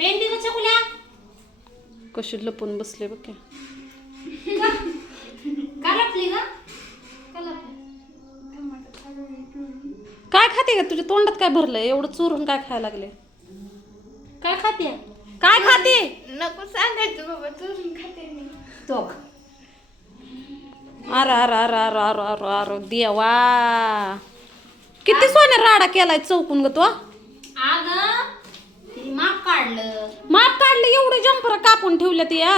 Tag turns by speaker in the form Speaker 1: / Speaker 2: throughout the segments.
Speaker 1: Pen दे गं चकुल्या?
Speaker 2: कशी लपून बसले बघ की.
Speaker 1: का? लपली ग?
Speaker 2: काय खाते का तुझ्या तोंडात काय भरलंय? एवढं चुरून काय खायला लागले?
Speaker 1: काय खाते?
Speaker 2: काय खाते?
Speaker 3: नको सांगायचं बाबा चोरून खाते मी.
Speaker 1: तो.
Speaker 2: अरे अरे अरे अरे अरे अरे अरे देवा. किती सोने राडा केलाय चौकून ग तो?
Speaker 1: अग ती माप काढलं.
Speaker 2: माप काढले एवढे जम्पर कापून ठेवले ते या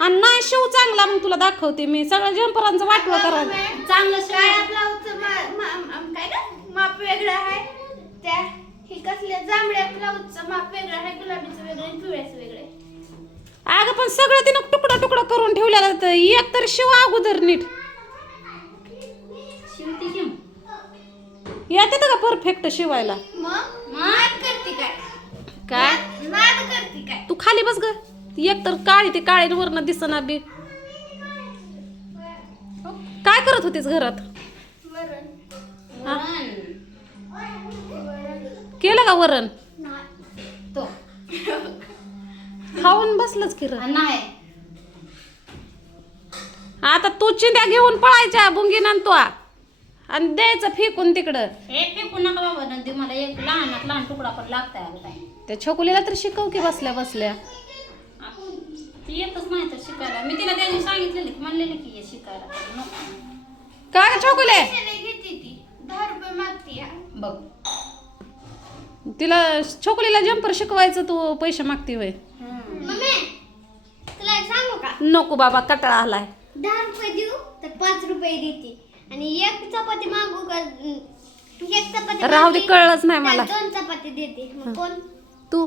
Speaker 2: आणि नाही शिव चांगला मग तुला दाखवते मी. सगळ्या जम्परांचं वाटलं करा
Speaker 1: चांगलं
Speaker 3: काळ्या
Speaker 1: शिवाय
Speaker 3: ब्लाऊजचं मा- मा- आम- काय ग? माप वेगळं आहे. त्या हे कसल्या जांभळ्या ब्लाऊजचं माप वेगळं आहे. गुलाबीचं वेगळं आणि पिवळ्याचं वेगळं आहे.
Speaker 2: अगं पण सगळं तिनं तुकडा तुकडा करून ठेवलेला तर एक तर शिव अगोदर नीट.
Speaker 1: शिवती
Speaker 2: येते का परफेक्ट शिवायला?
Speaker 3: मग नाद करते काय
Speaker 2: काय
Speaker 3: नाद- नाद करते काय
Speaker 2: तू खाली बस ग. एक तर काळी ते काळी वरनं दिसना बी. काय करत होतीस घरात?
Speaker 3: वरण.
Speaker 1: वरण.
Speaker 2: केलं का वरण?
Speaker 1: तो.
Speaker 2: खाऊन बसलंच की र.
Speaker 1: नाही.
Speaker 2: आता तू चिंध्या घेऊन पळायच्या बुंगीन तो. आणि द्यायचं फेकून तिकडं.
Speaker 1: फेकू नका बाबा नंदी मला एक लहानात लहान तुकडा पण लागताय अगं ताई.
Speaker 2: त्या छोकुलीला तर शिकव की बसल्या बसल्या.
Speaker 1: ती येतच नाही तर शिकायला. मी तिला त्या दिवशी सांगितलेलं की म्हणलेलं की ये शिकायला. नको.
Speaker 2: काय छोकुले?
Speaker 3: पैशाने घेते ती. दहा रुपये मागते हा.
Speaker 1: बघ.
Speaker 2: तिला छोकुलीला जम्पर शिकवायचं तू पैसे मागते होय.
Speaker 3: मम्मी तुला एक सांगू का?
Speaker 2: नको बाबा कटाळा आलाय.
Speaker 3: दहा रुपये देऊ तर पाच रुपये देते. आणि एक चपाती मागू का अं, एक चपाती
Speaker 2: राहू दे कळलंच नाही मला.
Speaker 3: दोन चपाती देते. मग कोण?
Speaker 2: तू.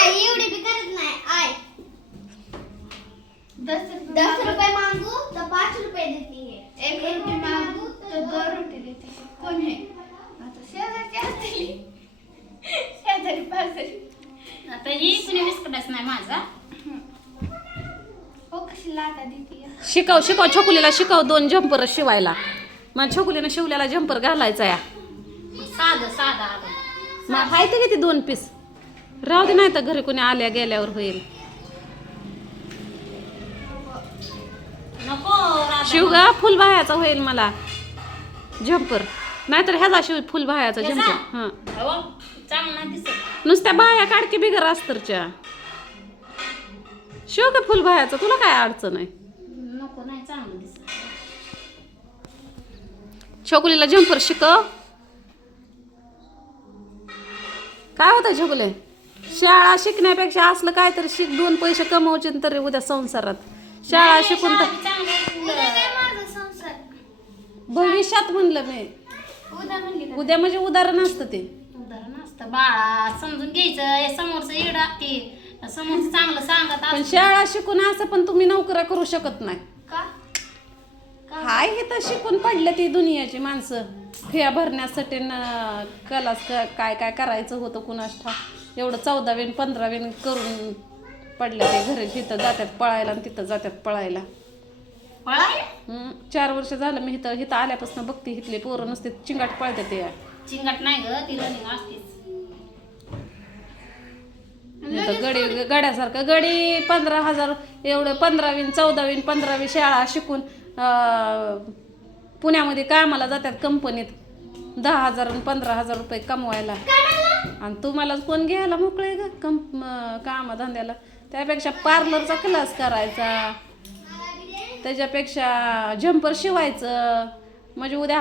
Speaker 3: आई एवढी बी करत नाही. आय दस दस रुपये मागू तर पाच रुपये देते एक रोटी मागू तर दोन रोटी देते. कोण आहे आता शेजारची असतील शेजारी पाजारी.
Speaker 1: आता ही कुणी विस्कटाच नाही माझा.
Speaker 3: हो कशी लाटा देते.
Speaker 2: शिकव शिकव छोकुलीला शिकव दोन जम्पर शिवायला. मग छोकुलीनं शिवल्याला जम्पर घालायचा या.
Speaker 1: साधं साधं आलं.
Speaker 2: मग हाय ते किती दोन पीस राहू दे नाही तर घरी कोणी आल्या गेल्यावर होईल. शिव ग फुल बाह्याचा होईल मला. जम्पर नाहीतर ह्याचा शिव फुल बाह्याचा
Speaker 1: ह्याचा?
Speaker 2: जम्पर हा. नुसत्या बाह्या काढके बिगर अस्तरच्या. शिव का फुल बाह्याचा तुला काय अडचण आहे?
Speaker 1: नको नाही चांगलं.
Speaker 2: छोकुलीला जम्पर शिकव काय होतं छोकुले? शाळा शिकण्यापेक्षा असलं काय तर शिक दोन पैसे कमवायचे तरी उद्या संसारात. शाळा शिकून तर
Speaker 3: उद्या काय माझा संसार.
Speaker 2: भविष्यात म्हणलं मी.
Speaker 3: उद्या
Speaker 2: उद्या म्हणजे उदाहरण असतं ते.
Speaker 1: उदाहरण असतं. बाळा समजून घ्यायचं. समोरचं येड ते समोरचं चांगलं सांगत
Speaker 2: पण. शाळा शिकून असं पण तुम्ही नोकऱ्या करू शकत नाही. हाय हे तर शिकून पडलं ती दुनियाची माणसं. फिया भरण्यासाठी न कलास क- काय काय करायचं होतं कुणास ठाव एवढं चौदावीन पंधरावीन करून पडलं ते घरी. तिथं जातात पळायला आणि तिथं जातात पळायला. हम्म, चार वर्ष झालं मी इथं इथं आल्यापासून बघते इथले पोरं नसते चिंगाट पळते ते
Speaker 1: चिंगट नाही ग ती रनिंग असतेच.
Speaker 2: इथं गडी गड्यासारखं गडी पंधरा हजार एवढं पंधरावीन चौदावीन पंधरावी शाळा शिकून पुण्यामध्ये कामाला जातात कंपनीत. दहा हजार आणि पंधरा हजार रुपये कमवायला. आणि तुम्हाला कोण घ्यायला मोकळे ग कम कामाधंद्याला. त्यापेक्षा पार्लरचा क्लास करायचा. त्याच्यापेक्षा झंपर शिवायचं. म्हणजे उद्या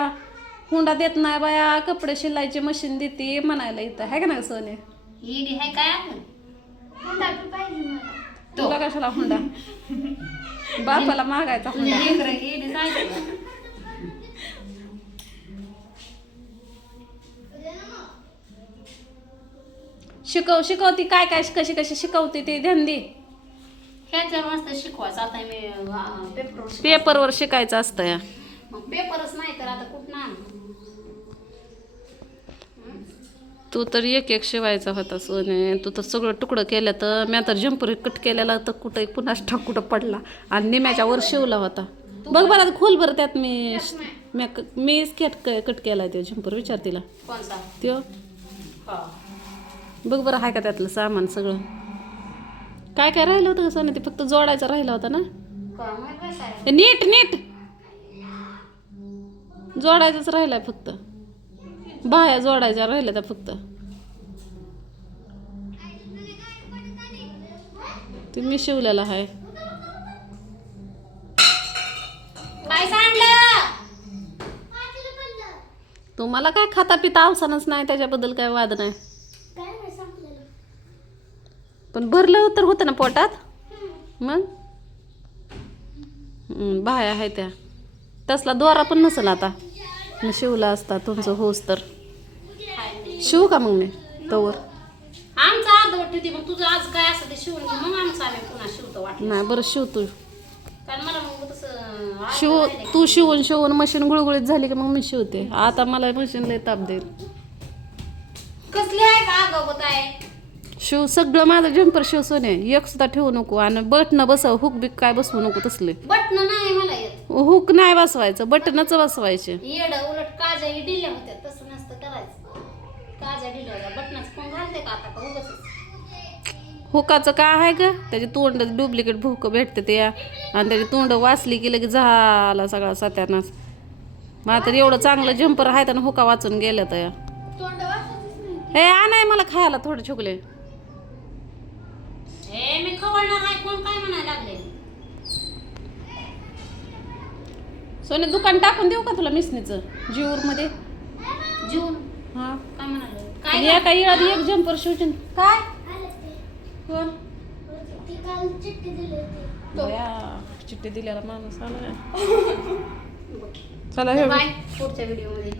Speaker 2: हुंडा देत नाही बाया कपडे शिलायची मशीन देते म्हणायला इथं. आहे का नाही सोने? तुला कशाला हुंडा? बापाला मागायचा
Speaker 1: जायचं
Speaker 2: शिकव शिकवती काय काय कशी कशी शिकवते ते ध्यान दे.
Speaker 1: ह्याच्या मस्त शिकवायचं. आता मी पेपर
Speaker 2: पेपरवर शिकायचं असतं.
Speaker 1: पेपरच नाही तर आता कुठं
Speaker 2: तू तर एक एक शिवायचा होता सोने. तू तर सगळं तुकडं केलं तर मी तर जंपर कट केलेला तर कुठं पुन्हा ठाक कुठं पडला. आणि निम्याच्या वर शिवला होता. बघ बरं खोल बरं त्यात मी मी मी स्केट कट केलाय तो जंपर विचार तिला. त्यो?
Speaker 1: हा.
Speaker 2: बघ बरं आहे का त्यातलं सामान सगळं. काय काय राहिलं होतं सोनं? ते फक्त जोडायचं राहिलं होतं ना? नीट नीट. जोडायचंच राहिलंय फक्त. बाया जोडायच्या राहिल्या त्या फक्त. ते मी शिवलेला आहे तुम्हाला काय खाता पिता अवसानच नाही त्याच्याबद्दल काय वाद नाही. पण भरलं तर होतं ना पोटात? मग? बाया आहे त्या. तसला दोरा पण नसेल आता. शिवला असता तुमचं होस तर. शिवू का मग मी? तवर.
Speaker 1: आमचं मग तुझं आज काय असं ते शिवून घे. मग आमचं आम्ही पुन्हा शिवतो वाटलं
Speaker 2: नाही बरं शिव तू.
Speaker 1: कारण मला मग तसं अर्धं
Speaker 2: शिव. तू शिवून शिवून मशीन गुळगुळीत झाली की मग मी शिवते. आता मला मशीन लय ताप देईल.
Speaker 1: कसली आहे का आहे
Speaker 2: शिव सगळं माझं जम्पर शिव सोने. एक सुद्धा ठेवू नको. आणि बटणं बसव हुक बिक काय बसवू नको तसले.
Speaker 1: बटन नाही मला
Speaker 2: हुक नाही बसवायचं बटनच बसवायचे.
Speaker 1: येड उलट काजा ही डिल्या होत्या तसं नसतं करायचं. काजा डिल्या होत्या बटनाचं कोण घालते का आता का
Speaker 2: हुकाचं काय आहे ग? त्याचे तोंड डुप्लिकेट भुक भेटते ते आणि त्याची तोंड वाचली की लगेच झाला सगळा सत्यानाश. मला तर एवढं चांगलं जम्पर आहे आणि हुका वाचून गेलं तर
Speaker 3: तोंड वाचतच नाही.
Speaker 2: हे आणाय मला खायला थोडे छोकले.
Speaker 1: हे मी खवळणार आहे कोण काय म्हणायला लागले?
Speaker 2: सोने दुकान टाकून देऊ का तुला मिसनीचं? जीवूरमध्ये
Speaker 1: जीवन
Speaker 2: हा.
Speaker 1: काय म्हणाले?
Speaker 2: आणि
Speaker 1: काय
Speaker 2: एका जम्पर शिवशील काय? कोण?
Speaker 3: ती काल चिठ्ठी दिली होती.
Speaker 2: बया, चिठ्ठी दिलेला माणूस आला चला हे
Speaker 1: बाय पुढच्या व्हिडिओमध्ये.